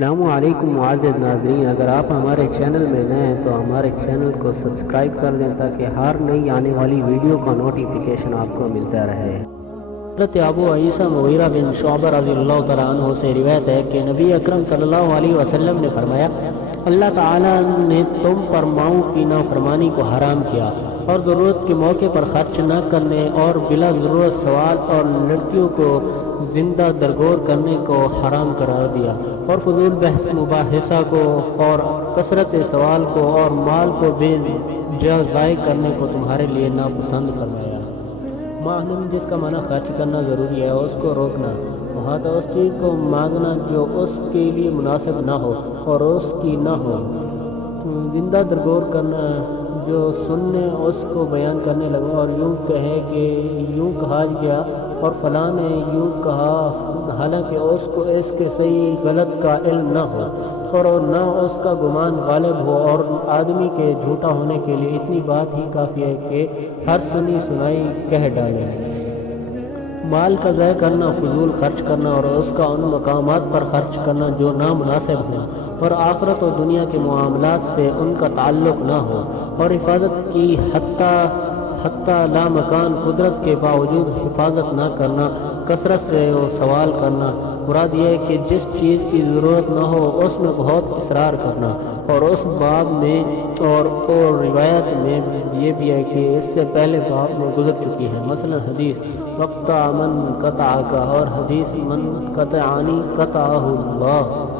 السلام علیکم معزز ناظرین، اگر آپ ہمارے چینل میں نئے ہیں تو ہمارے چینل کو سبسکرائب کر دیں تاکہ ہر نئی آنے والی ویڈیو کا نوٹیفیکیشن آپ کو ملتا رہے۔ حضرت ابو عیسیٰ مغیرہ بن شعبہ رضی اللہ تعالیٰ عنہ سے روایت ہے کہ نبی اکرم صلی اللہ علیہ وسلم نے فرمایا، اللہ تعالیٰ نے تم پر ماؤں کی نافرمانی کو حرام کیا اور ضرورت کے موقع پر خرچ نہ کرنے اور بلا ضرورت سوال اور لڑکیوں کو زندہ درگور کرنے کو حرام قرار دیا اور فضول بحث مباحثہ کو اور کثرت سوال کو اور مال کو بے جا ضائع کرنے کو تمہارے لیے ناپسند فرمایا۔ معلوم جس کا معنی خرچ کرنا ضروری ہے اس کو روکنا، وہاں تو اس چیز کو مانگنا جو اس کے لیے مناسب نہ ہو اور اس کی نہ ہو، زندہ درگور کرنا جو سننے اس کو بیان کرنے لگا اور یوں کہے کہ یوں کہا گیا اور فلاں نے یوں کہا، حالانکہ اس کو اس کے صحیح غلط کا علم نہ ہو اور نہ اس کا گمان غالب ہو، اور آدمی کے جھوٹا ہونے کے لیے اتنی بات ہی کافی ہے کہ ہر سنی سنائی کہہ ڈالے۔ مال کا ضائع کرنا، فضول خرچ کرنا اور اس کا ان مقامات پر خرچ کرنا جو نامناسب ہیں اور آخرت و دنیا کے معاملات سے ان کا تعلق نہ ہو، اور حفاظت کی حتیٰ لا مکان قدرت کے باوجود حفاظت نہ کرنا، کثرت سے سوال کرنا، مراد یہ ہے کہ جس چیز کی ضرورت نہ ہو اس میں بہت اصرار کرنا، اور اس باب میں اور روایت میں یہ بھی ہے کہ اس سے پہلے باب میں گزر چکی ہے، مثلا حدیث وقت من قطع کا اور حدیث من قطعنی قطعہ اللہ۔